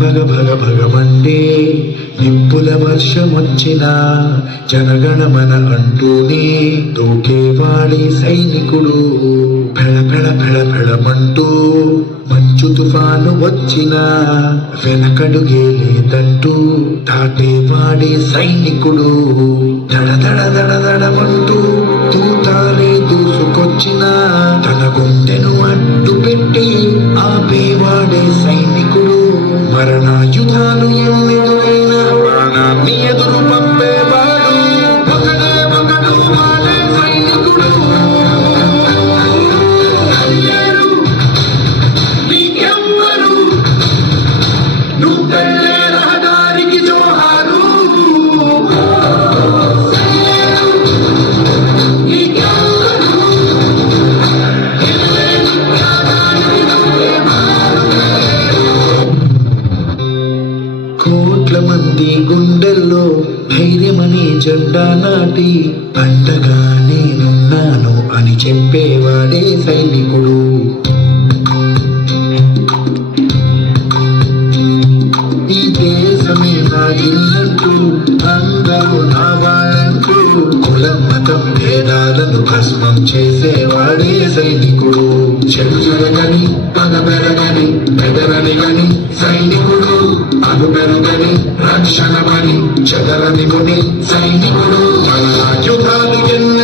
భగ భగ భగమండే నిప్పుల వర్షమొచ్చిన జనగణమన అంటూనే దూకేవాడే సైనికుడు. ఫెళ ఫెళ ఫెళ ఫెళమంటూ మంచు తుఫాను వచ్చిన వెనకడుగే లేదంటూ దాటేవాడే సైనికుడు. దడ దడ దడ దడమంటూ తూటాలే దూసుకొచ్చిన తన గుండెను అడ్డు పెట్టి ఆపేవాడే సైనికుడు. మరణాయుధాలు ఎన్నెదురైనా ప్రాణాన్ని ఎదురు పంపేవాడు ఒకడే ఒకడు వాడే సైనికుడు. నీకెవ్వరు నువ్వు వెళ్ళే రహదారికి జోహారు. కోట్ల మంది గుండెల్లో ధైర్యమనే జెండా నాటి పండగా నేనున్నాను అని చెప్పేవాడే సైనికుడు. ఈ దేశమే నా ఇల్లంటూ అందరూ నా వాళ్ళంటూ కులం మతం భేదాలను భస్మం చేసేవాడే సైనికుడు. చెడు జరగని పగ పెరగని బెదరని గని సైనికుడు. అను పెరుగని రక్షణ పని చెదరని ముని సైనికుడు. యుద్ధాలు ఎన్నో